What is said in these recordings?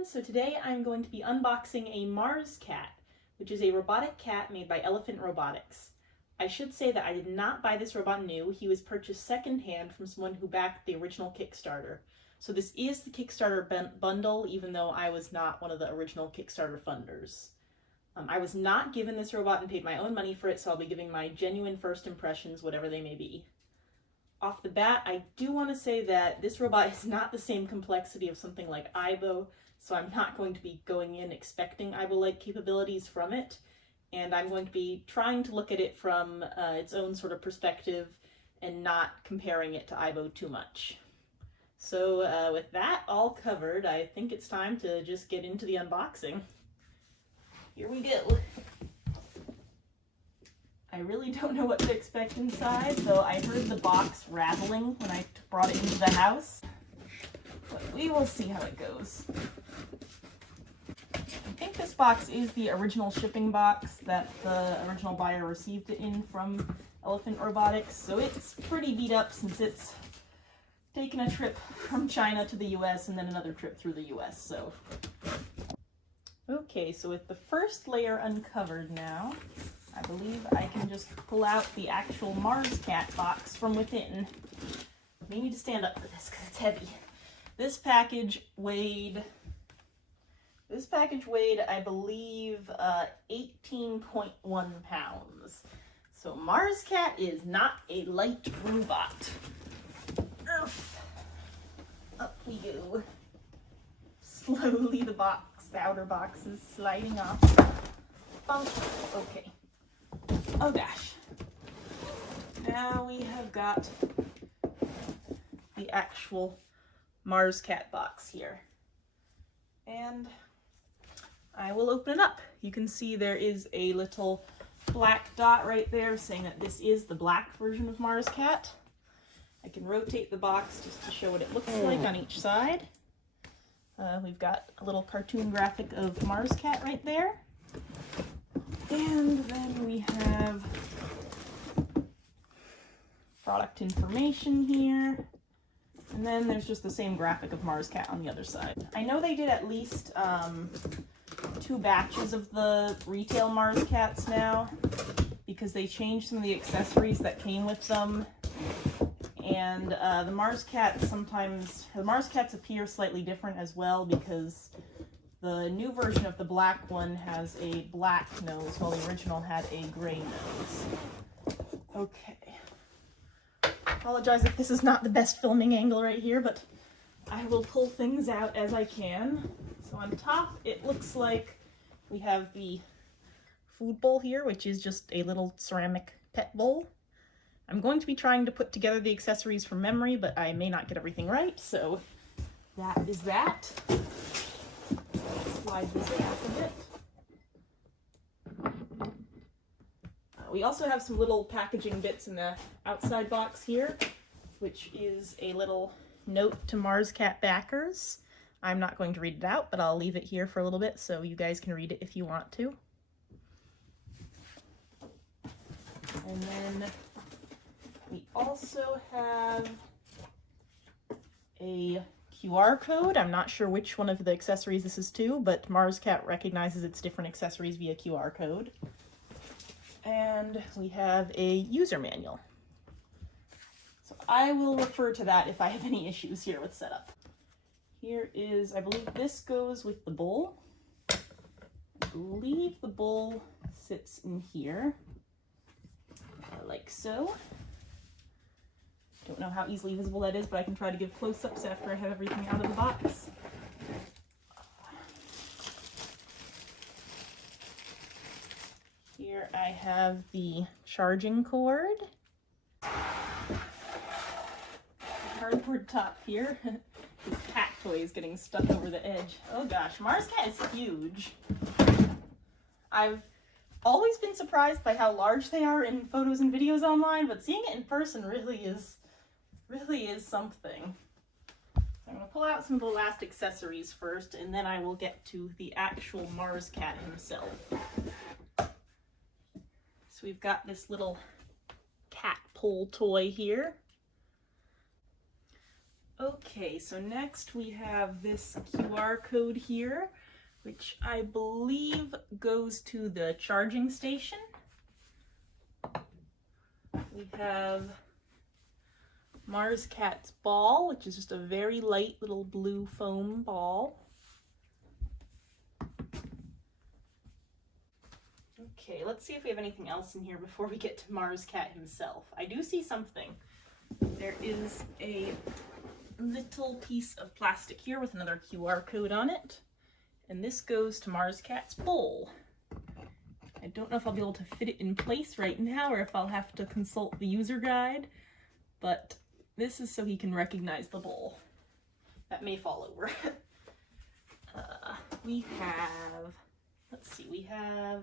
everyone, so today I'm going to be unboxing a MarsCat, which is a robotic cat made by Elephant Robotics. I should say that I did not buy this robot new. He was purchased secondhand from someone who backed the original Kickstarter. So this is the Kickstarter bundle, even though I was not one of the original Kickstarter funders. I was not given this robot and paid my own money for it, so I'll be giving my genuine first impressions, whatever they may be. Off the bat, I do want to say that this robot is not the same complexity of something like Aibo, so I'm not going to be going in expecting Aibo-like capabilities from it, and I'm going to be trying to look at it from its own sort of perspective and not comparing it to Aibo too much. So with that all covered, I think it's time to just get into the unboxing. Here we go. I really don't know what to expect inside, though I heard the box rattling when I brought it into the house. But we will see how it goes. I think this box is the original shipping box that the original buyer received it in from Elephant Robotics, so it's pretty beat up since it's taken a trip from China to the US and then another trip through the US, so. Okay, so with the first layer uncovered now, I believe I can just pull out the actual MarsCat box from within. We need to stand up for this because it's heavy. This package weighed, I believe, 18.1 pounds. So MarsCat is not a light robot. Up we go. Slowly the outer box is sliding off. Okay. Oh gosh. Now we have got the actual MarsCat box here. And I will open it up. You can see there is a little black dot right there saying that this is the black version of MarsCat. I can rotate the box just to show what it looks like on each side. We've got a little cartoon graphic of MarsCat right there. And then we have product information here. And then there's just the same graphic of MarsCat on the other side. I know they did at least 2 batches of the retail MarsCats now, because they changed some of the accessories that came with them. And the MarsCats appear slightly different as well, because the new version of the black one has a black nose, while the original had a gray nose. Okay. Apologize if this is not the best filming angle right here, but I will pull things out as I can. So on top, it looks like we have the food bowl here, which is just a little ceramic pet bowl. I'm going to be trying to put together the accessories from memory, but I may not get everything right, so that is that. Slide this back a bit. We also have some little packaging bits in the outside box here, which is a little note to MarsCat backers. I'm not going to read it out, but I'll leave it here for a little bit so you guys can read it if you want to. And then we also have a QR code. I'm not sure which one of the accessories this is to, but MarsCat recognizes its different accessories via QR code. And we have a user manual. So I will refer to that if I have any issues here with setup. Here is, I believe this goes with the bowl. I believe the bowl sits in here, like so. Don't know how easily visible that is, but I can try to give close-ups after I have everything out of the box. Here I have the charging cord. Cardboard top here. This cat toy is getting stuck over the edge. Oh gosh, MarsCat is huge. I've always been surprised by how large they are in photos and videos online, but seeing it in person really is something. I'm going to pull out some of the last accessories first, and then I will get to the actual MarsCat himself. So we've got this little cat pull toy here. Okay, so next we have this QR code here, which I believe goes to the charging station. We have MarsCat's ball, which is just a very light little blue foam ball. Okay, let's see if we have anything else in here before we get to MarsCat himself. I do see something. There is a little piece of plastic here with another QR code on it, and this goes to MarsCat's bowl. I don't know if I'll be able to fit it in place right now or if I'll have to consult the user guide, but this is so he can recognize the bowl. That may fall over. We have, let's see, we have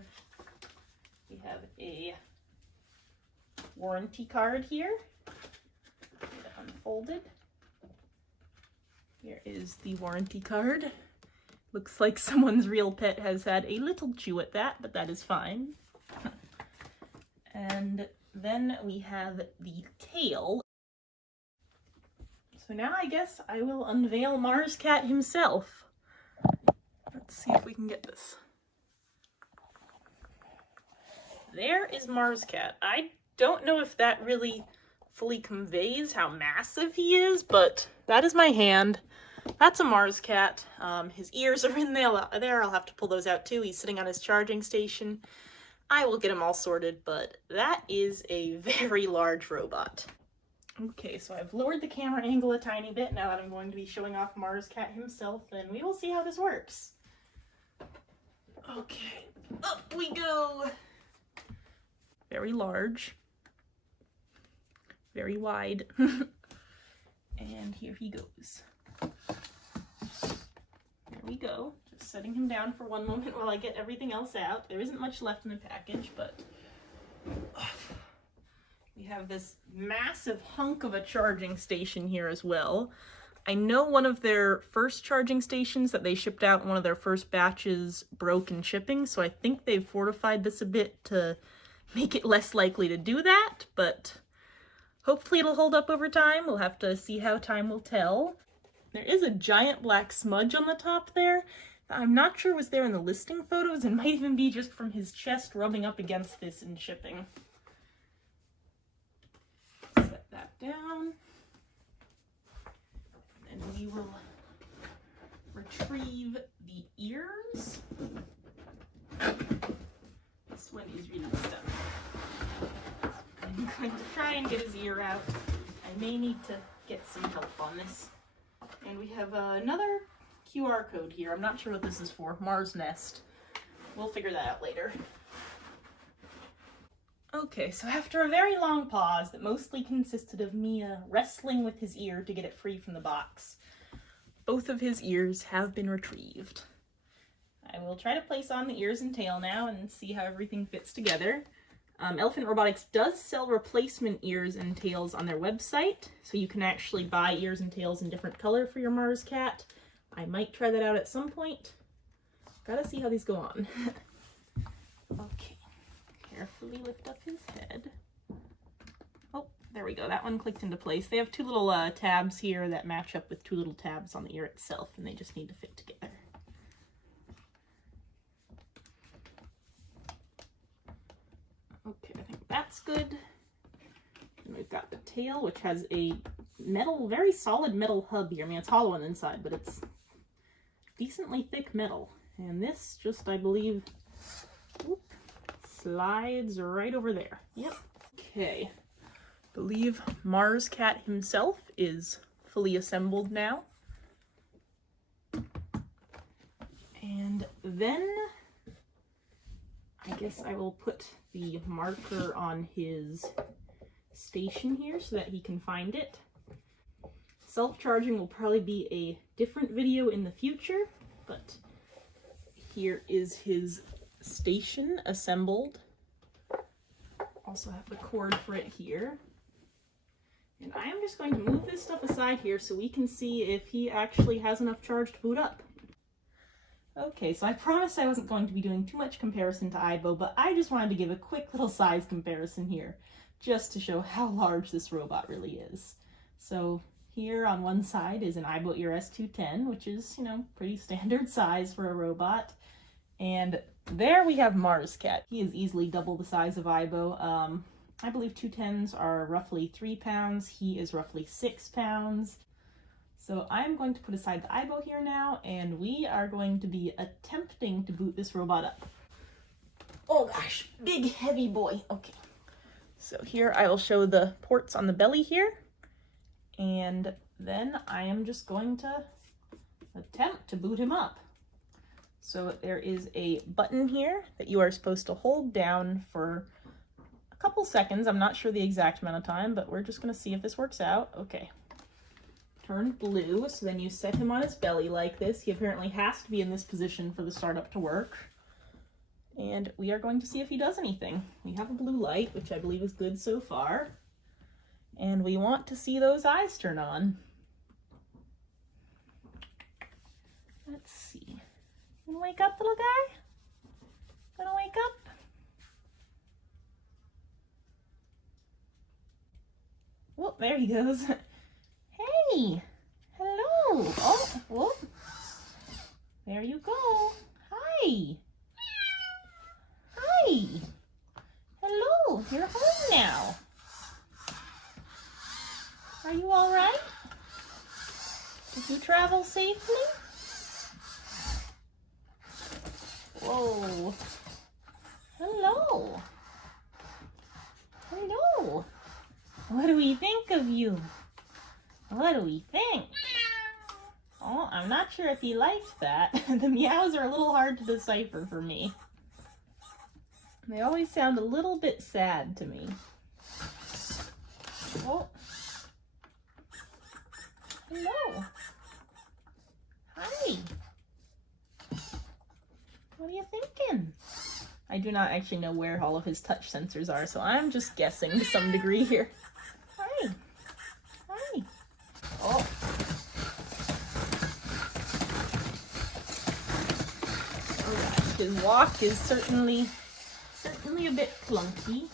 a warranty card here. Get it unfolded. Here is the warranty card. Looks like someone's real pet has had a little chew at that, but that is fine. And then we have the tail. So now I guess I will unveil MarsCat himself. Let's see if we can get this. There is MarsCat. I don't know if that really fully conveys how massive he is, but that is my hand. That's a MarsCat. His ears are in there. I'll have to pull those out too. He's sitting on his charging station. I will get him all sorted, but that is a very large robot. Okay, so I've lowered the camera angle a tiny bit now that I'm going to be showing off MarsCat himself, and we will see how this works. Okay, up we go. Very large. Very wide. And here he goes. There we go. Just setting him down for one moment while I get everything else out. There isn't much left in the package, but we have this massive hunk of a charging station here as well. I know one of their first charging stations that they shipped out in one of their first batches broke in shipping, so I think they've fortified this a bit to make it less likely to do that, but hopefully it'll hold up over time. We'll have to see how time will tell. There is a giant black smudge on the top there that I'm not sure was there in the listing photos and might even be just from his chest rubbing up against this in shipping. Set that down. And we will retrieve the ears. This one is really stuck. I'm going to try and get his ear out. I may need to get some help on this. And we have another QR code here. I'm not sure what this is for. Mars Nest. We'll figure that out later. Okay, so after a very long pause that mostly consisted of me wrestling with his ear to get it free from the box, both of his ears have been retrieved. I will try to place on the ears and tail now and see how everything fits together. Elephant Robotics does sell replacement ears and tails on their website, so you can actually buy ears and tails in different color for your MarsCat. I might try that out at some point. Gotta see how these go on. Okay, carefully lift up his head. Oh, there we go. That one clicked into place. They have two little tabs here that match up with two little tabs on the ear itself, and they just need to fit together. Okay, I think that's good. And we've got the tail, which has a metal, very solid metal hub here. I mean, it's hollow on the inside, but it's decently thick metal. And this just, I believe, whoop, slides right over there. Yep. Okay. I believe MarsCat himself is fully assembled now. And then I guess I will put the marker on his station here so that he can find it. Self-charging will probably be a different video in the future, but here is his station assembled. Also have the cord for it here. And I am just going to move this stuff aside here so we can see if he actually has enough charge to boot up. Okay, so I promised I wasn't going to be doing too much comparison to Aibo, but I just wanted to give a quick little size comparison here, just to show how large this robot really is. So Here on one side is an Aibo Ear S210, which is, you know, pretty standard size for a robot. And there we have MarsCat. He is easily double the size of Aibo. I believe 210s are roughly 3 pounds. He is roughly 6 pounds. So I'm going to put aside the Aibo here now, and we are going to be attempting to boot this robot up. Oh gosh, big heavy boy. Okay, so here I will show the ports on the belly here, and then I am just going to attempt to boot him up. So there is a button here that you are supposed to hold down for a couple seconds. I'm not sure the exact amount of time, but we're just going to see if this works out. Okay. Turn blue, so then you set him on his belly like this. He apparently has to be in this position for the startup to work. And we are going to see if he does anything. We have a blue light, which I believe is good so far. And we want to see those eyes turn on. Let's see. Gonna wake up, little guy? Gonna wake up? Whoop, there he goes. Hey! Hello! Oh, whoop. There you go. Hi! Hi! Hello! You're home now. Are you all right? Did you travel safely? Whoa. Hello. Hello. What do we think of you? What do we think? Oh, I'm not sure if he likes that. The meows are a little hard to decipher for me. They always sound a little bit sad to me. Oh. Hello. Hi. What are you thinking? I do not actually know where all of his touch sensors are, so I'm just guessing to some degree here. Hi. Hi. Oh. Oh gosh, his walk is certainly a bit clunky.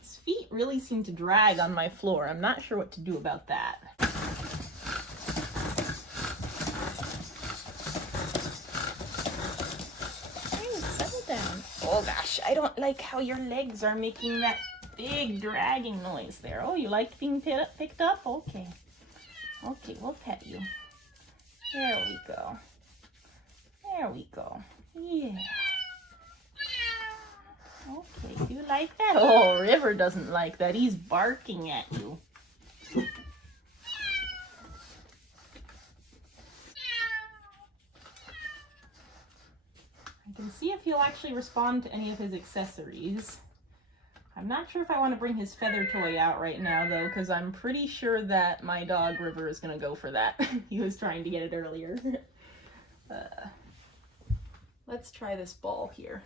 His feet really seem to drag on my floor. I'm not sure what to do about that. Oh gosh, I don't like how your legs are making that big dragging noise there. Oh, you liked being picked up? Okay. Okay, we'll pet you. There we go. There we go. Yeah. Okay, do you like that? Oh, River doesn't like that. He's barking at you. I can see if he'll actually respond to any of his accessories. I'm not sure if I want to bring his feather toy out right now, though, because I'm pretty sure that my dog River is going to go for that. He was trying to get it earlier. Let's try this ball here.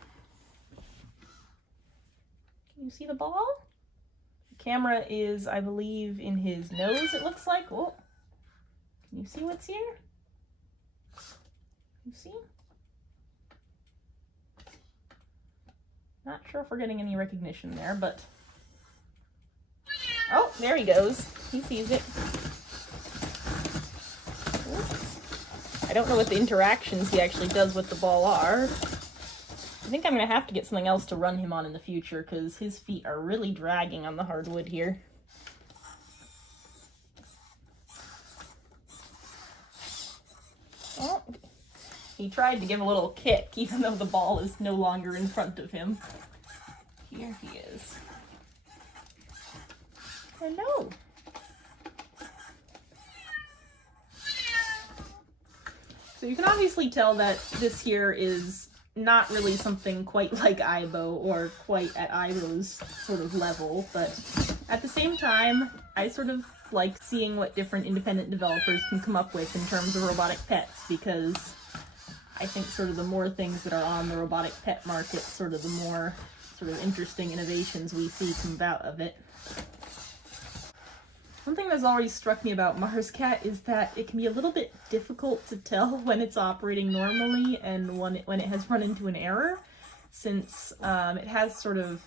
Can you see the ball? The camera is, I believe, in his nose, it looks like. Oh, can you see what's here? You see? Not sure if we're getting any recognition there, but... Oh, there he goes. He sees it. Oops. I don't know what the interactions he actually does with the ball are. I think I'm going to have to get something else to run him on in the future, because his feet are really dragging on the hardwood here. Oh, he tried to give a little kick, even though the ball is no longer in front of him. Here he is. Hello. So you can obviously tell that this here is not really something quite like Aibo or quite at Aibo's sort of level, but at the same time, I sort of like seeing what different independent developers can come up with in terms of robotic pets, because I think sort of the more things that are on the robotic pet market, sort of the more sort of interesting innovations we see come about of it. One thing that's always struck me about MarsCat is that it can be a little bit difficult to tell when it's operating normally and when it has run into an error, since it has sort of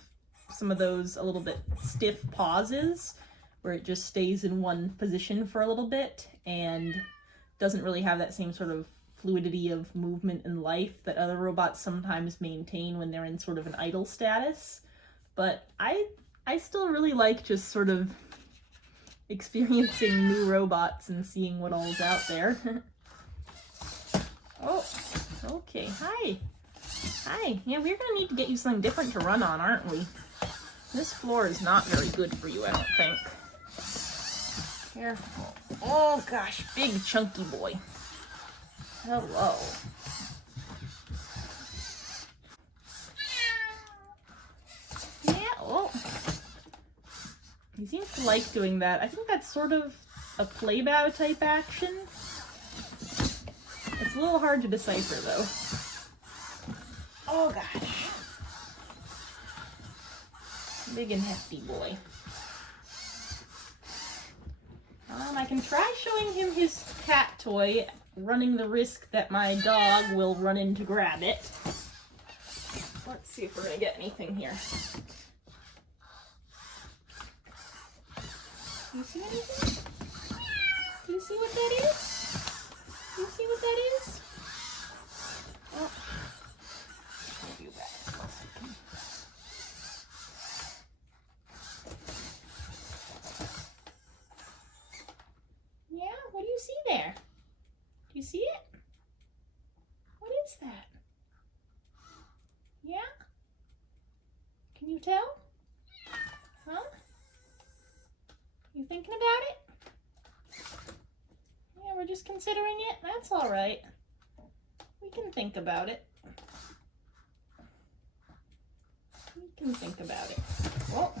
some of those a little bit stiff pauses where it just stays in one position for a little bit and doesn't really have that same sort of fluidity of movement and life that other robots sometimes maintain when they're in sort of an idle status. But I still really like just sort of experiencing new robots and seeing what all's out there. Oh, okay, hi. Hi, yeah, we're gonna need to get you something different to run on, aren't we? This floor is not very good for you, I don't think. Careful. Oh gosh, big chunky boy. Hello. Yeah, oh. He seems to like doing that. I think that's sort of a play bow type action. It's a little hard to decipher though. Oh gosh. Big and hefty boy. I can try showing him his cat toy, running the risk that my dog will run in to grab it. Let's see if we're gonna get anything here. Do you see anything? Do you see what that is? Do you see what that is? Oh. Give you back. Yeah, what do you see there? Do you see it? What is that? Yeah? Can you tell? Huh? You thinking about it? Yeah, we're just considering it. That's all right. We can think about it. We can think about it. Well.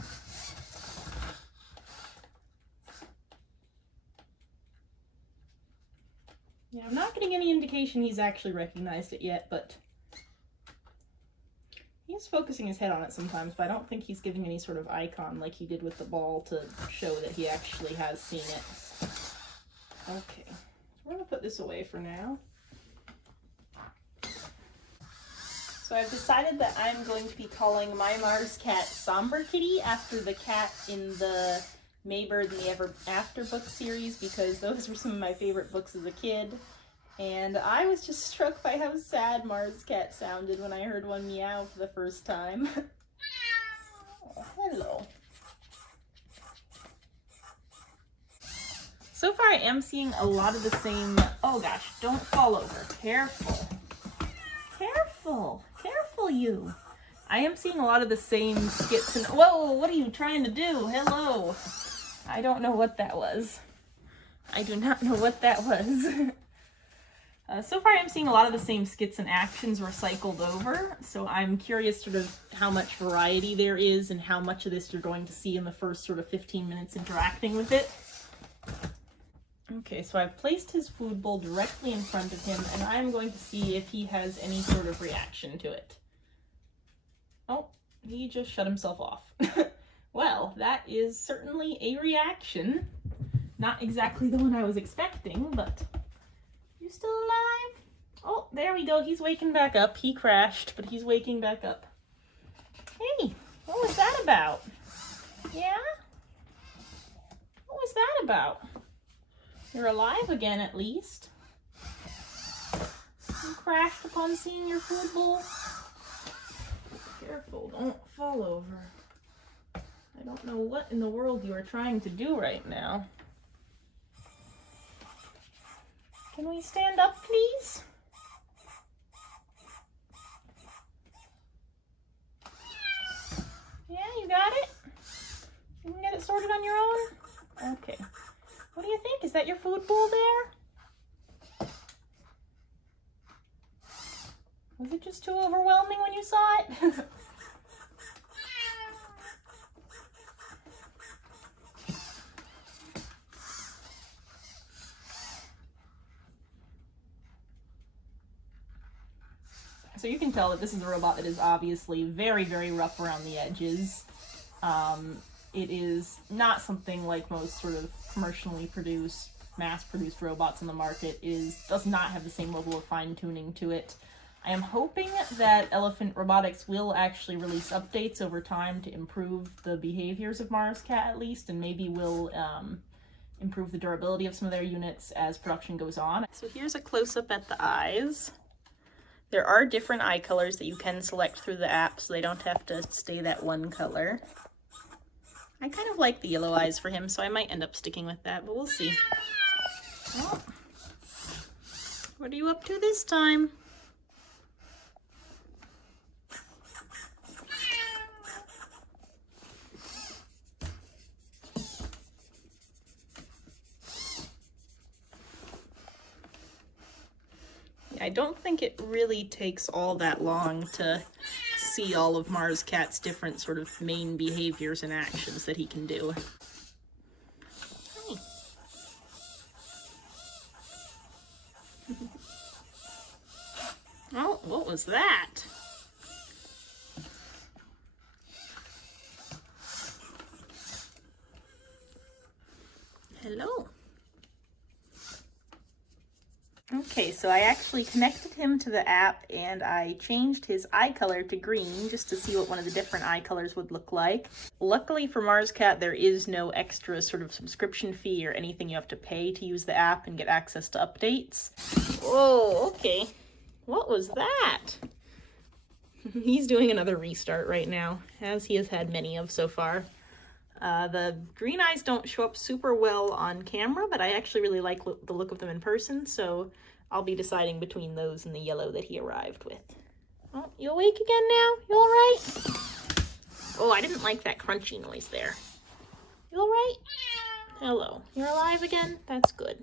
Yeah, I'm not getting any indication he's actually recognized it yet, but he's focusing his head on it sometimes, but I don't think he's giving any sort of icon like he did with the ball to show that he actually has seen it. Okay, we're gonna put this away for now. So I've decided that I'm going to be calling my MarsCat Somber Kitty after the cat in the Maybird and the Ever After book series, because those were some of my favorite books as a kid. And I was just struck by how sad MarsCat sounded when I heard one meow for the first time. Oh, hello. So far I am seeing a lot of the same... Oh gosh, don't fall over. Careful. Careful. Careful, you. I am seeing a lot of the same skits and... Whoa, what are you trying to do? Hello. I don't know what that was. I do not know what that was. So far I'm seeing a lot of the same skits and actions recycled over, so I'm curious sort of how much variety there is and how much of this you're going to see in the first sort of 15 minutes interacting with it. Okay, so I've placed his food bowl directly in front of him, and I'm going to see if he has any sort of reaction to it. Oh, he just shut himself off. Well, that is certainly a reaction. Not exactly the one I was expecting, but... You still alive? Oh, there we go. He's waking back up. He crashed, but he's waking back up. Hey, what was that about? Yeah? What was that about? You're alive again, at least. You crashed upon seeing your food bowl. Careful, don't fall over. I don't know what in the world you are trying to do right now. Can we stand up, please? Yeah, you got it? You can get it sorted on your own? Okay. What do you think? Is that your food bowl there? Was it just too overwhelming when you saw it? So you can tell that this is a robot that is obviously very, very rough around the edges. It is not something like most sort of commercially produced, mass-produced robots on the market. Does not have the same level of fine-tuning to it. I am hoping that Elephant Robotics will actually release updates over time to improve the behaviors of MarsCat at least, and maybe will improve the durability of some of their units as production goes on. So here's a close-up at the eyes. There are different eye colors that you can select through the app, so they don't have to stay that one color. I kind of like the yellow eyes for him, so I might end up sticking with that, but we'll see. Oh. What are you up to this time? I don't think it really takes all that long to see all of MarsCat's different sort of main behaviors and actions that he can do. Hey. Oh, what was that? Hello. Okay, so I actually connected him to the app and I changed his eye color to green just to see what one of the different eye colors would look like. Luckily for MarsCat, there is no extra sort of subscription fee or anything you have to pay to use the app and get access to updates. Whoa, okay. What was that? He's doing another restart right now, as he has had many of so far. The green eyes don't show up super well on camera, but I actually really like the look of them in person, so I'll be deciding between those and the yellow that he arrived with. Oh, you awake again now? You all right? Oh, I didn't like that crunchy noise there. You all right? Hello. You're alive again? That's good.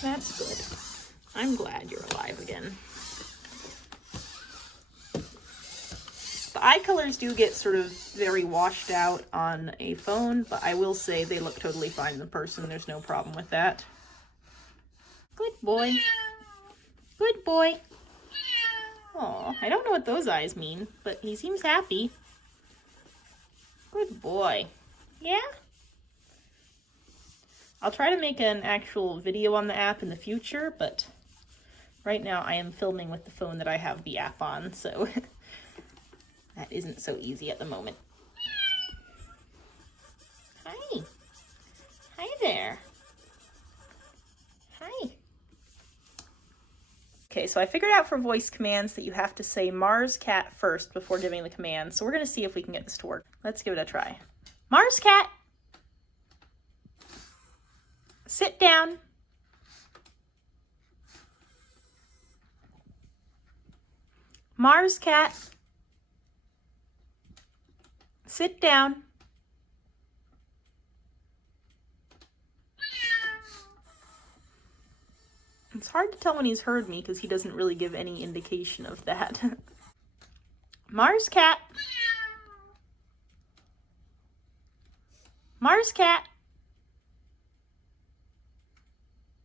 That's good. I'm glad you're alive again. The eye colors do get sort of very washed out on a phone, but I will say they look totally fine in person. There's no problem with that. Good boy. Good boy. Aw, I don't know what those eyes mean, but he seems happy. Good boy. Yeah? I'll try to make an actual video on the app in the future, but right now I am filming with the phone that I have the app on, so that isn't so easy at the moment. Hi. Hi there. Hi. Okay, so I figured out for voice commands that you have to say MarsCat first before giving the command, so we're going to see if we can get this to work. Let's give it a try. MarsCat! Sit down. MarsCat! Sit down. It's hard to tell when he's heard me because he doesn't really give any indication of that. MarsCat! MarsCat!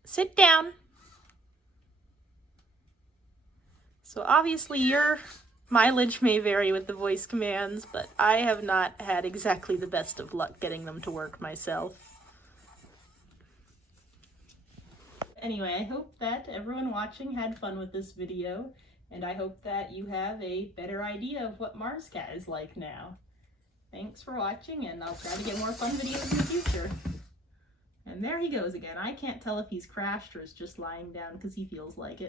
Sit down. So obviously your mileage may vary with the voice commands, but I have not had exactly the best of luck getting them to work myself. Anyway, I hope that everyone watching had fun with this video, and I hope that you have a better idea of what MarsCat is like now. Thanks for watching, and I'll try to get more fun videos in the future. And there he goes again. I can't tell if he's crashed or is just lying down because he feels like it.